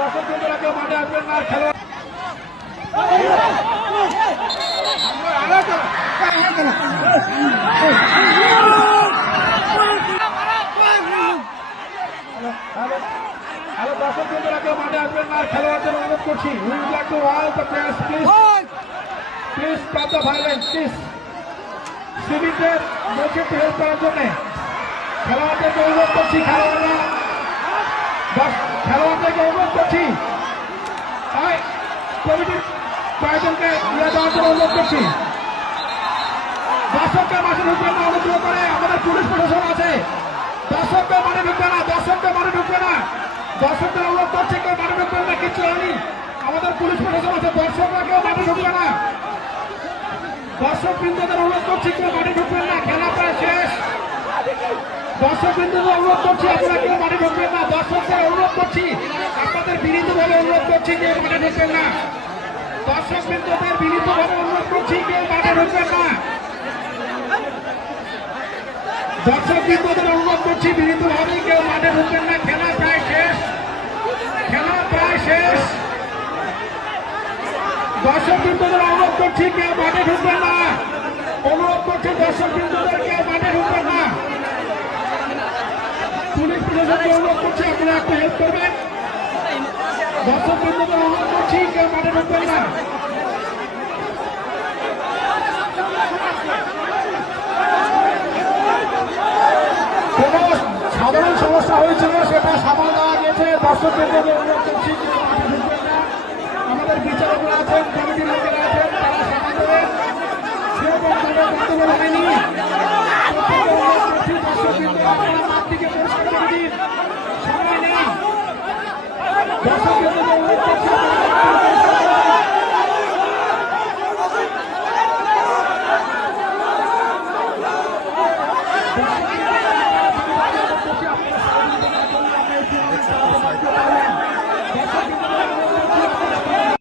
দর্শক বিন্দুরা কেউ মাঠে আসবেন না, খেলোয়াড় দর্শক বিন্দুরা কেউ মাঠে আসবেন না, খেলোয়াড়দের অনুরোধ করছি। We would like to ask the players, please stop the violence, please. সিভিকদের মৌখিক হেল্প করার জন্য খেলোয়াড়দেরকে অনুরোধ করছি, খেলোয়াড়দেরকে অনুরোধ করছি, কমিটির কয়েকজনকে ইয়ে দেওয়ার জন্য অনুরোধ করছি। দর্শককে মাঠে ঢুকবেন না, অনুগ্রহ করে, আমাদের পুলিশ প্রশাসন আছে। দর্শককে মাঠে ঢুকবে না, দর্শককে মাঠে ঢুকবে না, দর্শকদের অনুরোধ করছি, কেউ মাঠে ঢুকবেন না, কিচ্ছু হয়নি, আমাদের পুলিশ প্রশাসন আছে। দর্শকরা কেউ মাঠে ঢুকবে না, দর্শক বৃন্দদের অনুরোধ করছি, কেউ মাঠে ঢুকবেন না, খেলা প্রায় শেষ। দর্শক বৃন্দদের অনুরোধ করছি, আপনারা কেউ মাঠে ঢুকবেন না, দর্শকদের অনুরোধ করছি, আপনাদের বিনীতভাবে অনুরোধ করছি, কেউ মাঠে ঢুকবেন না, দর্শক বৃন্দদের বিনীতভাবে অনুরোধ করছি, কেউ মাঠে ঢুকবেন না, দর্শক বৃন্দদের অনুরোধ করছি, বিনীতভাবে কেউ মাঠে ঢুকবেন না, খেলা প্রায় শেষ, খেলা প্রায় শেষ। দর্শক বৃন্দদের অনুরোধ করছি, কেউ মাঠে ঢুকবেন না, অনুরোধ করছি, দর্শক বৃন্দদের কেউ মাঠে ঢুকবেন না, পুলিশ প্রশাসনকে অনুরোধ করছি, আপনারা একটু হেল্প করবেন। দর্শক বৃন্দদের অনুরোধ করছি, কেউ মাঠে ঢুকবেন না। কোন সাধারণ সমস্যা হয়েছিল সেটা সামাল দেওয়া গেছে। দর্শক বৃন্দদের অনুরোধ করছি, কেউ মাঠে ঢুকবেন না। আমাদের বিচারকরা আছেন, কমিটির লোকেরা আছেন, তারা সামাল দেবেন। সেরকম তাদের বক্তব্য হয়নি। দর্শক বৃন্দ, আপনারা মাঠ থেকে পরিষ্কার করে দিন, সময় নেই। দর্শক